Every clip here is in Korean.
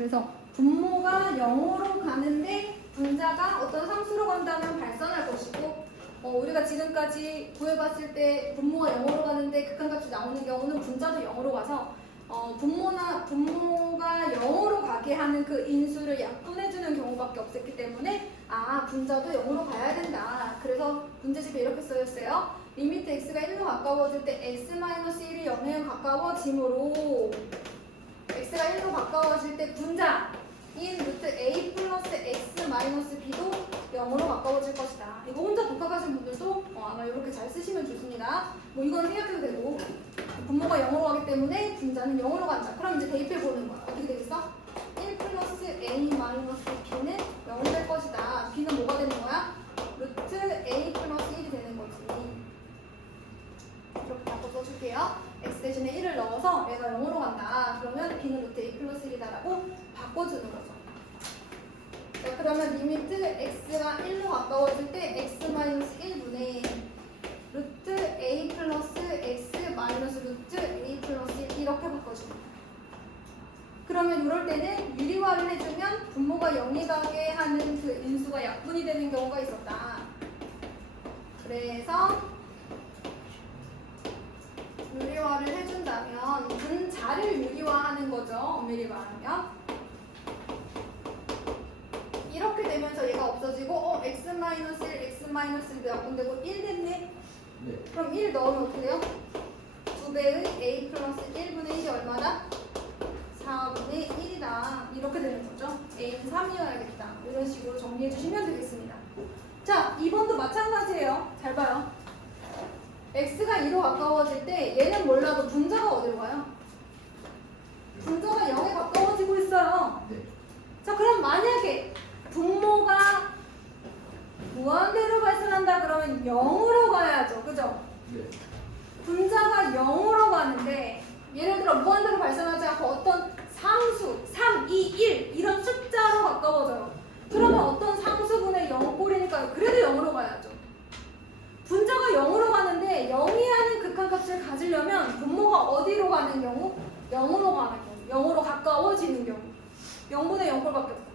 그래서 분모가 0으로 가는데 분자가 어떤 상수로 간다면 발산할 것이고 우리가 지금까지 구해봤을 때 분모가 0으로 가는데 극한값이 나오는 경우는 분자도 0으로 가서 분모가 0으로 가게 하는 그 인수를 약분해주는 경우밖에 없었기 때문에 분자도 0으로 가야 된다. 그래서 문제집에 이렇게 써졌어요. 리미트 x가 1로 가까워질 때 x-1이 0에 가까워지므로 x가 1로 가까워질 때 분자인 루트 a 플러스 x 마이너스 b도 0으로 가까워질 것이다. 이거 혼자 독학하신 분들도 아마 이렇게 잘 쓰시면 좋습니다. 뭐 이건 생각해도 되고 분모가 0으로 가기 때문에 분자는 0으로 간다. 그럼 이제 대입해 보는 거야. 어떻게 되겠어? 1 플러스 a 마이너스 b는 0이 될 것이다. b는 뭐가 되는 거야? 루트 a 플러스 1이 되는 거지. 이렇게 바꿔 써줄게요. x 대신에 1을 넣어서 얘가 0으로 간다. 그러면 b는 루트 a 플러스 1이다라고 바꿔주는 거죠. 자, 그러면 리미트 x가 1로 가까워질 때 x 마이너스 1분의 루트 a 플러스 x 마이너스 루트 a 플러스 1 이렇게 바꿔줍니다. 그러면 이럴 때는 유리화를 해주면 분모가 0이 가게 하는 그 인수가 약분이 되는 경우가 있었다. 그래서 유리화를 해준다면 분자를 유리화하는 거죠. 엄밀히 말하면 이렇게 되면서 얘가 없어지고 x-1, x-1도 약분되고 1 됐네. 네. 그럼 1 넣으면 어떻게 돼요? 2배의 a 플러스 1분의 1이 얼마다? 4분의 1이다. 이렇게 되는 거죠. a는 3이어야겠다. 이런 식으로 정리해 주시면 되겠습니다. 자, 2번도 마찬가지예요. 잘 봐요. x가 2로 가까워질 때 얘는 몰라도 분자가 어디로 가요? 분자가 0에 가까워지고 있어요. 네. 자, 그럼 만약에 분모가 무한대로 발생한다 그러면 0으로 가야죠. 그죠? 네. 분자가 0으로 가는데 예를 들어 무한대로 발생하지 않고 어떤 상수 3, 2, 1 이런 숫자로 가까워져요. 그러면 어떤 상수분의 0꼴이니까 그래도 0으로 가야죠. 분자가 0으로 가는데 0이 아닌 극한값을 가지려면 분모가 어디로 가는 경우? 0으로 가는 경우. 0으로 가까워지는 경우. 0분의 0꼴밖에 없다.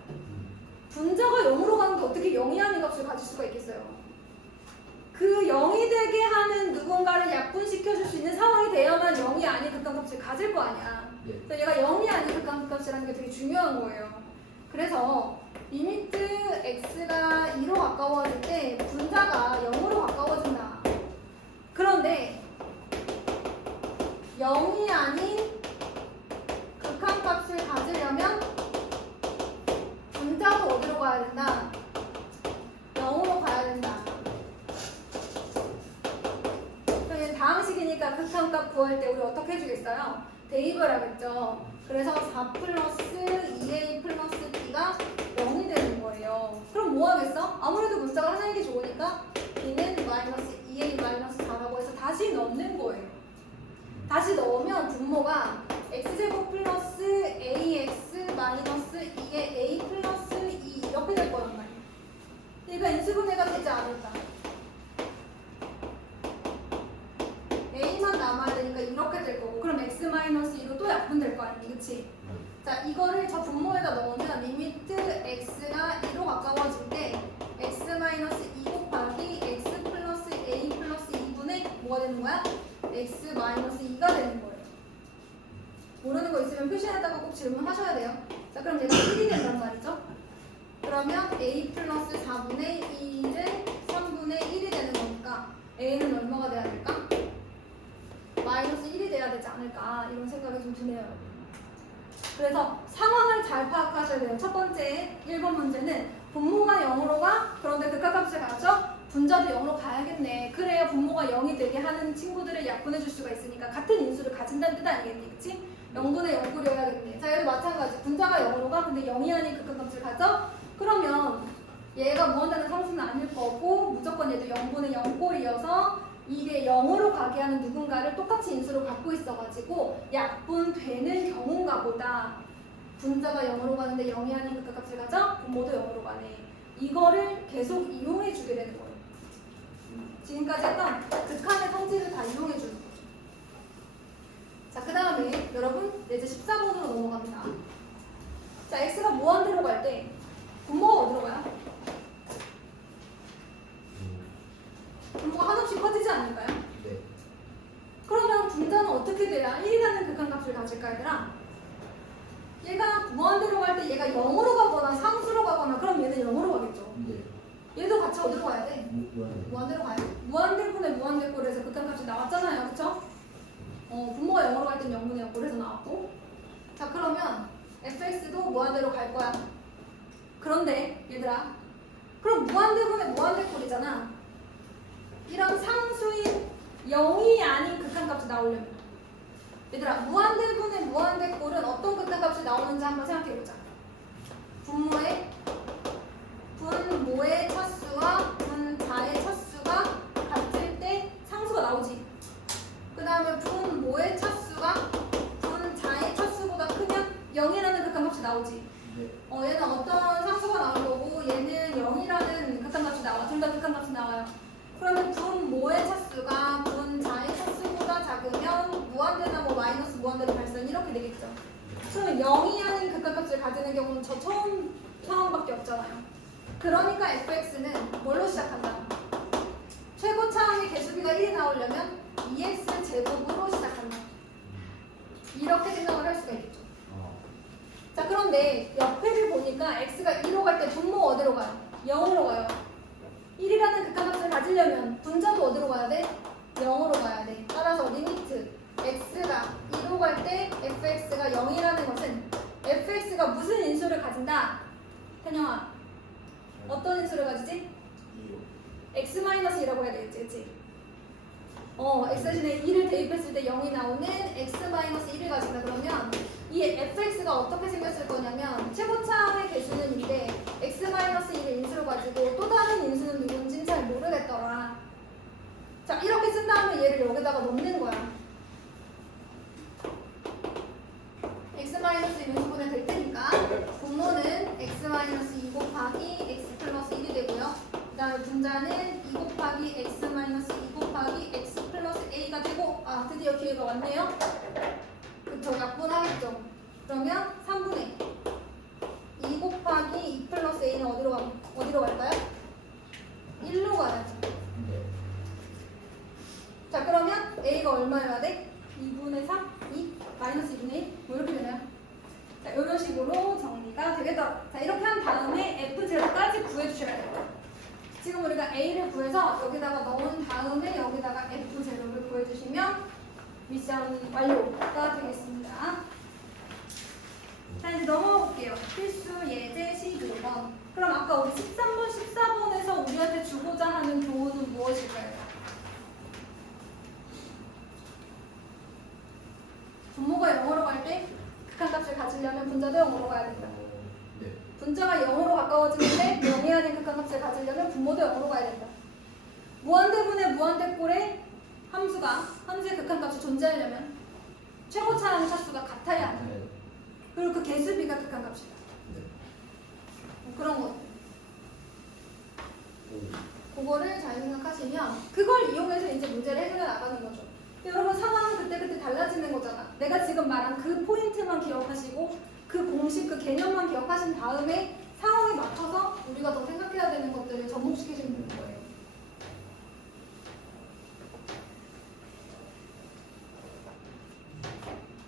분자가 0으로 가는데 어떻게 0이 아닌 값을 가질 수가 있겠어요? 그 0이 되게 하는 누군가를 약분시켜줄 수 있는 상황이 되어야만 0이 아닌 극한값을 가질 거 아니야. 네. 그래서 얘가 0이 아닌 극한값이라는 게 되게 중요한 거예요. 그래서 리미트 x가 2로 가까워질 때 분자가 0으로 가까워진다. 그런데 0이 아닌 극한값을 가지려면 분자도 어디로 가야 된다? 0으로 가야 된다. 그러면 다음 식이니까 극한값 구할 때 우리 어떻게 해주겠어요? 대입을 하겠죠. 그래서 4 플러스 2a 플러스 b가 0이 되는 거예요. 그럼 뭐 하겠어? 아무래도 문자가 하나이기 좋으니까 b는 마이너스 2a 마이너스 4라고 해서 다시 넣는 거예요. 다시 넣으면 분모가 x제곱 플러스 ax 마이너스 2의 a 플러스 2 이렇게 될 거란 말이에요. 그러니까 인수분해가 되지 않을까. a만 남아야 되니까 이렇게 될 거고 그럼 x-2로 또 약분될 거 아니니, 그치? 자, 이거를 저 분모에다 넣으면 리미트 x가 2로 가까워질 때 x-2 곱하기 x 플러스 a 플러스 2분의 뭐가 되는 거야? x-2가 되는 거예요. 모르는 거 있으면 표시에다가 꼭 질문하셔야 돼요. 자, 그럼 얘가 1이 된단 말이죠. 그러면 a 플러스 4분의 1은 3분의 1이 되는 거니까 a는 얼마가 돼야 될까? 마이너스 1이 돼야 되지 않을까 이런 생각이 좀 드네요. 그래서 상황을 잘 파악하셔야 돼요. 첫 번째 1번 문제는 분모가 0으로 가? 그런데 극한값을 가죠? 분자도 0으로 가야겠네. 그래야 분모가 0이 되게 하는 친구들을 약분해 줄 수가 있으니까 같은 인수를 가진다는 뜻 아니겠니? 그치? 0분의 0꼴이어야겠네. 자, 얘도 마찬가지. 분자가 0으로 가? 근데 0이 아닌 극한값을 가죠? 그러면 얘가 무한대는 상수는 아닐 거고 무조건 얘도 0분의 0꼴이어서 이게 0으로 가게 하는 누군가를 똑같이 인수로 갖고 있어가지고 약분되는 경우인가 보다. 분자가 0으로 가는데 0이 아닌 극한값을 가져? 분모도 0으로 가네. 이거를 계속 이용해 주게 되는 거예요. 지금까지 했던 극한의 성질을 다 이용해 주는 거죠. 자, 그 다음에 여러분 이제 14번으로 넘어갑니다. 자, 자, x가 무한대로 갈 때 분모가 어디로 가요? 분모가 한없이 커지지 않을까요? 네. 그러면 분자는 어떻게 돼야 1이라는 극한값을 가질까 얘들아? 얘가 무한대로 갈 때 얘가 0으로 가거나 상수로 가거나 그럼 얘는 0으로 가겠죠. 네. 얘도 같이 어디로 가야 돼? 무한대. 무한대로 가야 돼. 무한대분의 무한대꼴에서 극한값이 나왔잖아요. 그쵸? 분모가 0으로 갈 땐 0분의 0꼴에서 나왔고 자 그러면 fx도 무한대로 갈 거야. 그런데 얘들아 그럼 무한대분의 무한대꼴이잖아. 이런 상수인 0이 아닌 극한값이 나오려면 얘들아 무한대분의 무한대꼴은 어떤 극한값이 나오는지 한번 생각해보자. 분모의 차수와 분자의 차수가 같을 때 상수가 나오지. 그 다음에 분모의 차수가 분자의 차수보다 크면 0이라는 극한값이 나오지. 네. 얘는 어떤 상수가 나올 거고 얘는 0이라는 극한값이 나와. 둘 다 극한값이 나와요. 그러면 분모의 차수가 분자의 차수보다 작으면 무한대나 뭐 마이너스 무한대로 발생 이렇게 되겠죠. 그러면 0이 아닌 극한값을 가지는 경우는 저 처음 상황밖에 없잖아요. 그러니까 fx는 뭘로 시작한다? 최고차항의 개수비가 1이 나오려면 2x 제곱으로 시작한다. 이렇게 생각을 할 수가 있겠죠. 자 그런데 옆에를 보니까 x가 2로 갈 때 분모 어디로 가요? 0으로 가요. 1이라는 극한값을 가지려면 분자도 어디로 가야 돼? 0으로 가야 돼. 따라서 리미트 x가 2로 갈 때 fx가 0이라는 것은 fx가 무슨 인수를 가진다? 현영아 어떤 인수를 가지지? x-1이라고 해야 되겠지, 그치? x 대신에 2를 대입했을 때 0이 나오는 x-1을 가진다. 그러면 이 fx가 어떻게 생겼을 거냐면 최고차항의 개수는 2인데 x-1을 인수로 가지고 또 다른 인수는 누군지는 잘 모르겠더라. 자 이렇게 쓴 다음에 얘를 여기다가 넣는 거야. x-1 인수분해 될 테니까 분모는 x-2 곱하기 x 플러스 1이 되고요. 그 다음에 분자는 2 곱하기 x-2 곱하기 x 플러스 a가 되고 드디어 기회가 왔네요. 그쵸, 약분하겠죠. 그러면 3분의 2 곱하기 2 플러스 a는 어디로 갈까요? 1로 가야죠. 자 그러면 a가 얼마여야 돼? 2분의 3? 2? 마이너스 2분의 1? 뭐 이렇게 되나요? 자 이런 식으로 정리가 되겠다. 자 이렇게 한 다음에 f0까지 구해주셔야 돼요. 지금 우리가 a를 구해서 여기다가 넣은 다음에 여기다가 f0를 구해주시면 미션 완료가 되겠습니다. 자 이제 넘어가 볼게요. 필수 예제 11번. 그럼 아까 우리 13번, 14번에서 우리한테 주고자 하는 교훈은 무엇일까요? 분모가 0으로 갈 때 극한값을 가지려면 분자도 0으로 가야 된다. 네. 분자가 0으로 가까워지는데 0이 아닌 극한값을 가지려면 분모도 0으로 가야 된다. 무한대분의 무한대꼴의 함수의 극한값이 존재하려면 최고차항 차수가 같아야 한다. 네. 그리고 그 개수비가 극한값이다. 네. 그런 것. 그거를 잘 생각하시면 그걸 이용해서 이제 문제를 해결해 나가는 거죠. 여러분 상황은 그때그때 달라지는 거잖아. 내가 지금 말한 그 포인트만 기억하시고 그 공식, 그 개념만 기억하신 다음에 상황에 맞춰서 우리가 더 생각해야 되는 것들을 접목시키시면 되는 거예요.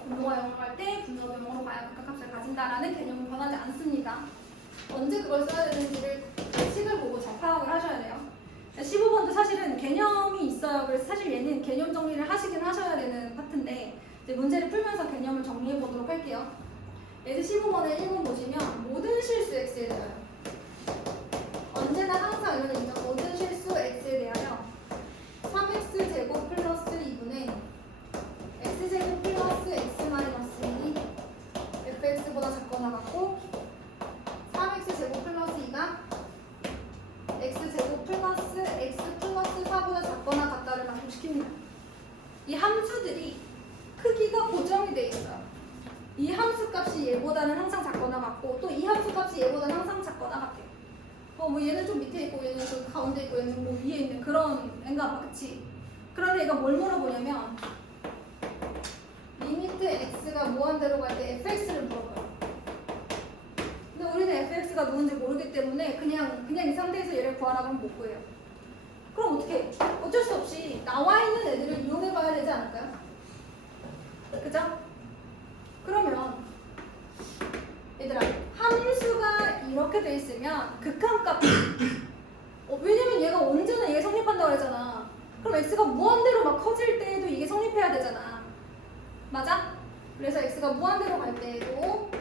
분모가 0으로 갈 때 분모가 0으로 가야 극한값을 가진다라는 개념은 변하지 않습니다. 언제 그걸 써야 되는지를 식을 보고 잘 파악을 하셔야 돼요. 15번도 사실은 개념이 있어요. 그래서 사실 얘는 개념 정리를 하시긴 하셔야 되는 파트인데 이제 문제를 풀면서 개념을 정리해 보도록 할게요. 예제 15번에 1번 보시면 모든 실수 x에 대하여 언제나 항상 이런 의미죠. 모든 실수 x에 대하여 3x 제곱 플러스 2분의 x 제곱 플러스 x 마이너스 2이 fx보다 작거나 같고 3x 제곱 플러스 2가 x제곱 플러스 x 플러스 4보다 작거나 같다를 만족시킵니다. 이 함수들이 크기가 고정이 되어 있어요. 이 함수 값이 얘보다는 항상 작거나 같고 또 이 함수 값이 얘보다는 항상 작거나 같아요. 뭐 얘는 좀 밑에 있고 얘는 좀 가운데 있고 얘는 뭐 위에 있는 그런 앤가 봐, 그치? 그런데 얘가 뭘 물어보냐면 리미트 x가 무한대로 갈 때 fx를 물어봐요. x가 누군지 모르기 때문에 그냥 이 상태에서 얘를 구하라고 하면 못 구해요. 그럼 어떻게 해? 어쩔 수 없이 나와 있는 애들을 이용해 봐야 되지 않을까요? 그죠? 그러면 얘들아, 함수가 이렇게 돼 있으면 극한값 왜냐면 얘가 언제나 얘가 성립한다고 그랬잖아. 그럼 x가 무한대로 막 커질 때에도 이게 성립해야 되잖아. 맞아? 그래서 x가 무한대로 갈 때에도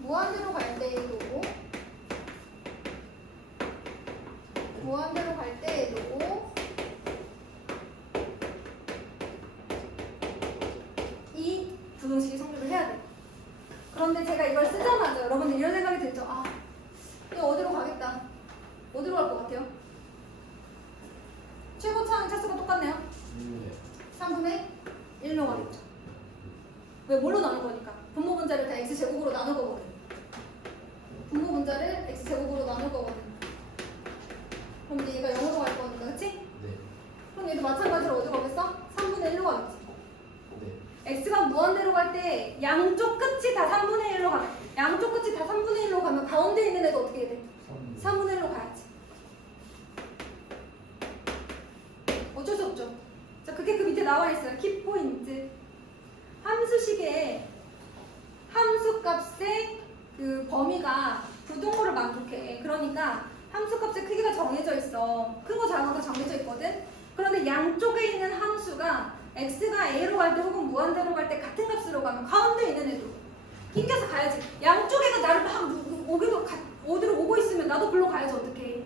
무한대로 갈 때에도 이 부등식이 성립을 해야 돼. 그런데 제가 이걸 쓰자마자 여러분들 이런 생각이 들죠? 아, 이거 어디로 가겠다. 어디로 갈 것 같아요? 최고차항 차수가 똑같네요. 3분의 1로 가겠죠. 왜? 뭘로 나눌 거니까. 분모 분자를 다 x제곱으로 나눌 거거든. 분모 분자를 x제곱으로 나눌 거거든. 그럼 이제 얘가 0으로 갈 거니까, 그치? 네. 그럼 얘도 마찬가지로 어디로 가겠어? 3분의 1로 가겠지. 네. x가 무한대로 갈 때 양쪽 끝이 다 3분의 1로 가면, 양쪽 끝이 다 3분의 1로 가면 가운데 있는 애도 어떻게 해야 돼? 3분의 1로 가야지. 어쩔 수 없죠. 자, 그게 그 밑에 나와 있어요. 키포인트. 함수식의 함수값의 그 범위가 부등호를 만족해. 그러니까 함수값의 크기가 정해져 있어. 큰 거 작은 거 정해져 있거든. 그런데 양쪽에 있는 함수가 x가 a로 갈 때 혹은 무한대로 갈 때 같은 값으로 가면 가운데 있는 애도 낑겨서 가야지. 양쪽에가 나를 막 어디로 오고 있으면 나도 글로 가야지. 어떡해.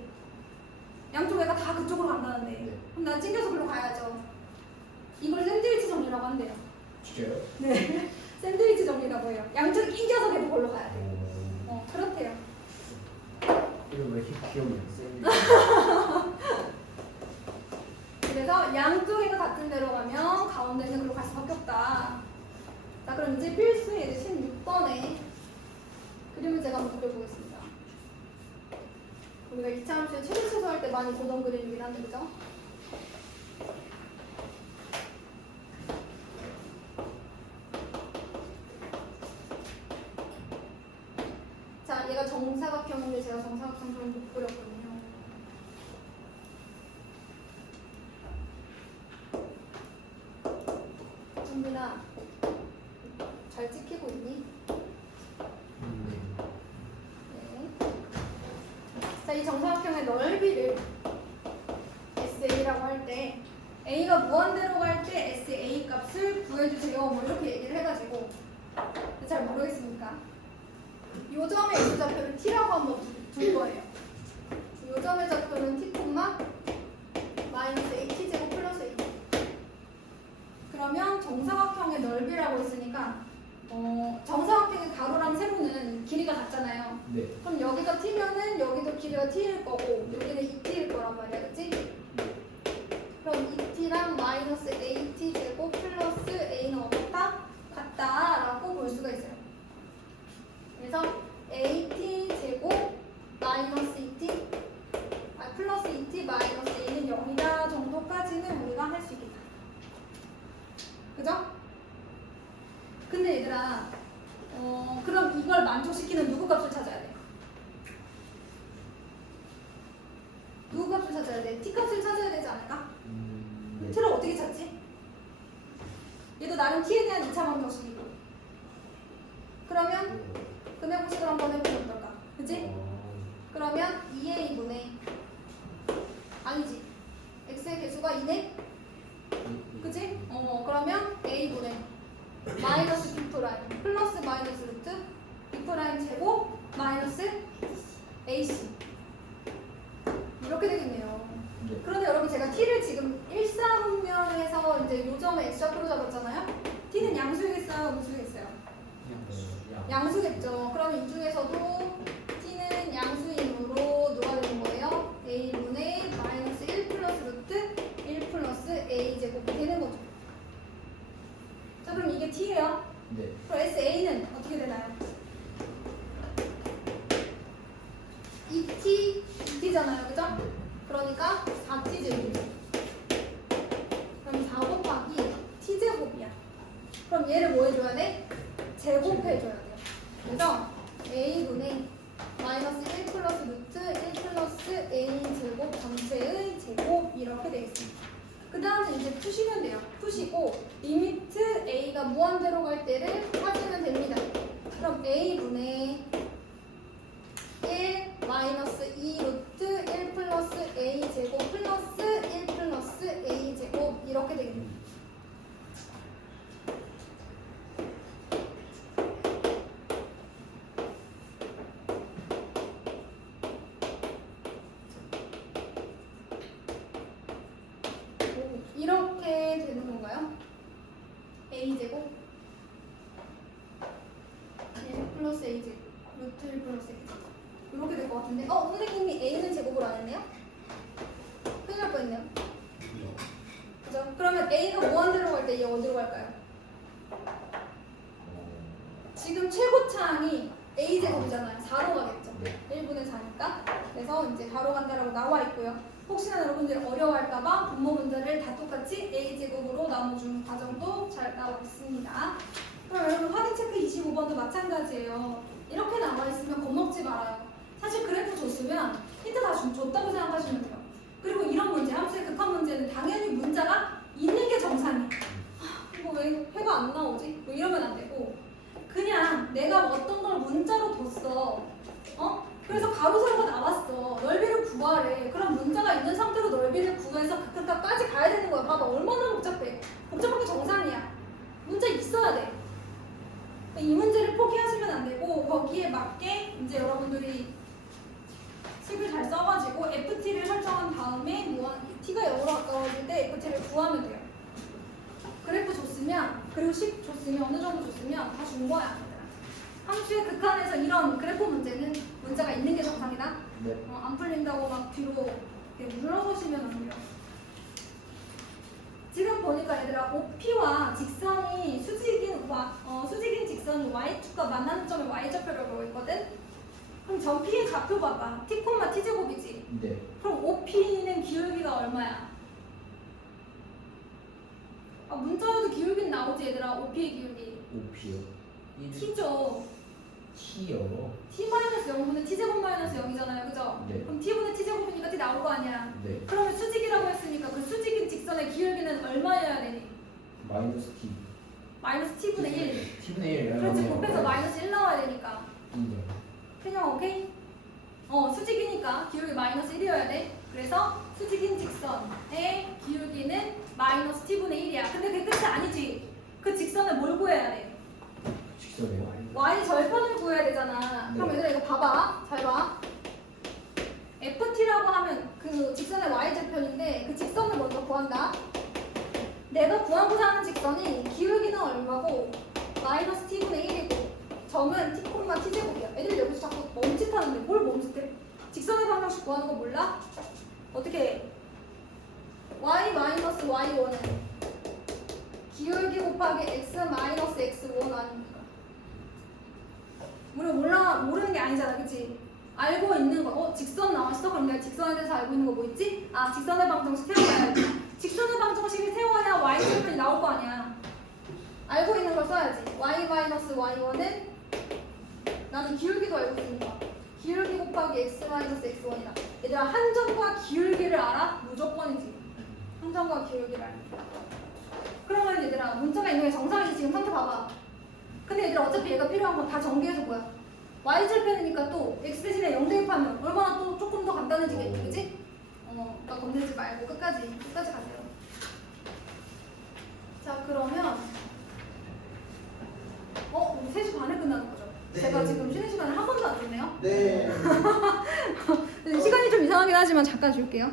양쪽 애가 다 그쪽으로 간다는데. 네. 그럼 난 찡겨서 글로 가야죠. 이걸 샌드위치 정리라고 한대요. 진짜요? 네. 샌드위치 정리라고 해요. 양쪽이 낑겨서 걔도 걸로 가야 돼. 그렇대요. 이거 왜 이렇게 귀엽냐? 그래서 양쪽에가 같은 데로 가면 가운데는 글로 갈 수밖에 없다. 자, 그럼 이제 필수의 16번에 그림을 제가 한번 그려보겠습니다. 우리가 2차 함수의 최대 최소 할 때 많이 보던 그림이긴 한데, 그죠? 자, 얘가 정사각형인데 제가 정사각형을 못 그렸거든요. 정민아, 잘 찍히고 있니? 네. 자, 이 정사각형의 넓이를 SA라고 할 때 A가 무한대로 갈 때 SA 값을 구해주세요. 뭐 이렇게 얘기를 해가지고 잘 모르겠으니까 요 점의 X좌표를 T라고 한번 둘 거예요. 요 점의 좌표는 T 콤마 마이너스 A T제곱 플러스 A. 그러면 정사각형의 넓이라고 했으니까 정사각형의 가로랑 세로는 길이가 같잖아요. 네. 그럼 여기가 T면은 여기도 길이가 T일 거고 여기는 2T일 거란 말이야. 그치? 그럼 2T랑 마이너스 AT 제곱 플러스 A는 어떻다? 같다라고 볼 수가 있어요. 그래서 AT 제곱 마이너스 2T 플러스 2T 마이너스 A는 0이다 정도까지는 우리가 할 수 있겠다. 그죠? 근데 얘들아 그럼 이걸 만족시키는 누구 값을 찾아야 돼? 누구 값을 찾아야 돼? T 값을 찾아야 되지 않을까? 네. T를 어떻게 찾지? 얘도 나름 T에 대한 2차 방정식이고. 그러면 금의 공식을 한번 해보면 어떨까? 그치? 그러면 2A분의 아니지. X의 개수가 2네? 그치? 그러면 A분의 마이너스 B 프라임 플러스 마이너스 루트 B 프라임 제곱 마이너스 AC 이렇게 되겠네요. 네. 그런데 여러분 제가 T를 지금 일사분면에서 이제 요점을 X좌표로 잡았잖아요. T는 양수이겠어요? 무수이겠어요? 양수겠죠. 그러면 이 중에서도 T는 양수이므로 누가 되는 거예요? A분의 마이너스 1 플러스 루트 1 플러스 A 제곱이 되는 거죠. 자, 그럼 이게 T예요. 네. 그럼 SA는 어떻게 되나요? 2T, 2T잖아요. 그죠? 그러니까 4T 제곱. 얘를 뭐 해줘야 돼? 제곱해줘야 돼요. 그래서 a분의 마이너스 1 플러스 루트 1 플러스 a 제곱 전체의 제곱 이렇게 되겠습니다. 그 다음에 이제 푸시면 돼요. 푸시고 리미트 a가 무한대로 갈 때를 찾으면 됩니다. 그럼 a분의 1 마이너스 2 루트 1 플러스 a 제곱 플러스 1 플러스 a 제곱 이렇게 되겠네요. 이렇게 되는 건가요? a 제곱 1 플러스 a 제곱 루트 1 플러스 a 제곱 이렇게 될 것 같은데 선생님이 a는 제곱으로 안 했네요? 큰일 날 뻔했네요. 그죠? 그러면 a가 무한대로 갈 때 얘 어디로 갈까요? 지금 최고차항이 a 제곱이잖아요. 4로 가겠죠. 1분의 4니까. 그래서 이제 4로 간다라고 나와 있고요. 혹시나 여러분들이 어려워할까봐 분모 문제를 다 똑같이 a 제곱으로 나눠주는 과정도 잘 나와 있습니다. 그럼 여러분 확인 체크 25번도 마찬가지예요. 이렇게 나와 있으면 겁먹지 말아요. 사실 그래프 줬으면 힌트 다 줬다고 생각하시면 돼요. 그리고 이런 문제, 함수의 극한 문제는 당연히 문자가 있는 게 정상이에요. 이거 왜 회가 안 나오지? 뭐 이러면 안 되고 그냥 내가 어떤 걸 문자로 뒀어. 그래서 가로 세로가 나왔어. 넓이를 구하래. 그럼 문자가 있는 상태로 넓이를 구해서 그 끝까지 가야 되는 거야. 봐봐 얼마나 복잡해. 복잡한 게 정상이야. 문자 있어야 돼. 이 문제를 포기하시면 안 되고 거기에 맞게 이제 여러분들이 식을 잘 써가지고 FT를 설정한 다음에 T가 0으로 가까워질 때 FT를 구하면 돼요. 그래프 줬으면 그리고 식 줬으면 어느 정도 줬으면 다 준 거야. 함수의 극한에서 이런 그래프 문제는 문자가 있는 게 정상이다. 네. 안 풀린다고 막 뒤로 이렇게 물러서시면 안 돼요. 지금 보니까 얘들아 OP와 직선이 수직인 직선 Y축과 만나는 점의 Y좌표라고 하고 있거든? 그럼 전 P의 좌표 봐봐. T, T제곱이지? 네. 그럼 OP는 기울기가 얼마야? 문자에도 기울기는 나오지 얘들아. OP의 기울기 OP요. T죠. T요. T-0분의 T제곱 마이너스 0이잖아요. 그죠? 네. 그럼 T분의 T제곱이니까 T 나올 거 아니야. 네. 그러면 수직이라고 했으니까 그 수직인 직선의 기울기는 얼마여야 되니? 마이너스 T. 마이너스 T분의 1. T분의 1. 그렇지, 곱해서 마이너스 1 나와야 되니까. 인정. 그냥 오케이? 수직이니까 기울기 마이너스 1이어야 돼. 그래서 수직인 직선의 기울기는 마이너스 T분의 1이야. 근데 그 끝이 아니지. 그 직선을 뭘 구해야 돼? 직선이요. Y 절편을 구해야 되잖아. 네. 그럼 얘들아 이거 봐봐. 잘 봐. FT라고 하면 그 직선의 Y 절편인데 그 직선을 먼저 구한다. 내가 구하고자 하는 직선이 기울기는 얼마고 마이너스 T분의 1이고 점은 T, T제곱이야. 애들이 여기서 자꾸 멈칫하는데 뭘 멈칫해? 직선의 방정식 구하는 거 몰라? 어떻게 해? Y 마이너스 Y1은 기울기 곱하기 X 마이너스 X1 아닙니까? 우리 모르는 게 아니잖아, 그치? 알고 있는 거, 직선 나왔어? 그럼 내가 직선에 대해서 알고 있는 거 뭐 있지? 직선의 방정식 세워야지. 직선의 방정식을 세워야 Y절편이 나올 거 아니야. 알고 있는 걸 써야지. Y 마이너스 Y1은 나는 기울기도 알고 있으니까 기울기 곱하기 X 마이너스 X1이다. 얘들아 한 점과 기울기를 알아? 무조건이지. 한 점과 기울기를 알아. 그러면 얘들아 문자가 있는 게 정상이지. 지금 상태 봐봐. 근데 얘들아 어차피 얘가 필요한 건 다 전개해서 뭐야? Y절편이니까 또 X 대신에 0 대입하면 얼마나 또 조금 더 간단해지겠지, 그치? 그러니까 겁내지 말고 끝까지 가세요. 자 그러면 우리 3시 반에 끝나는 거죠? 네. 제가 지금 쉬는 시간을 한 번도 안 줬네요? 네. 시간이 좀 이상하긴 하지만 잠깐 줄게요.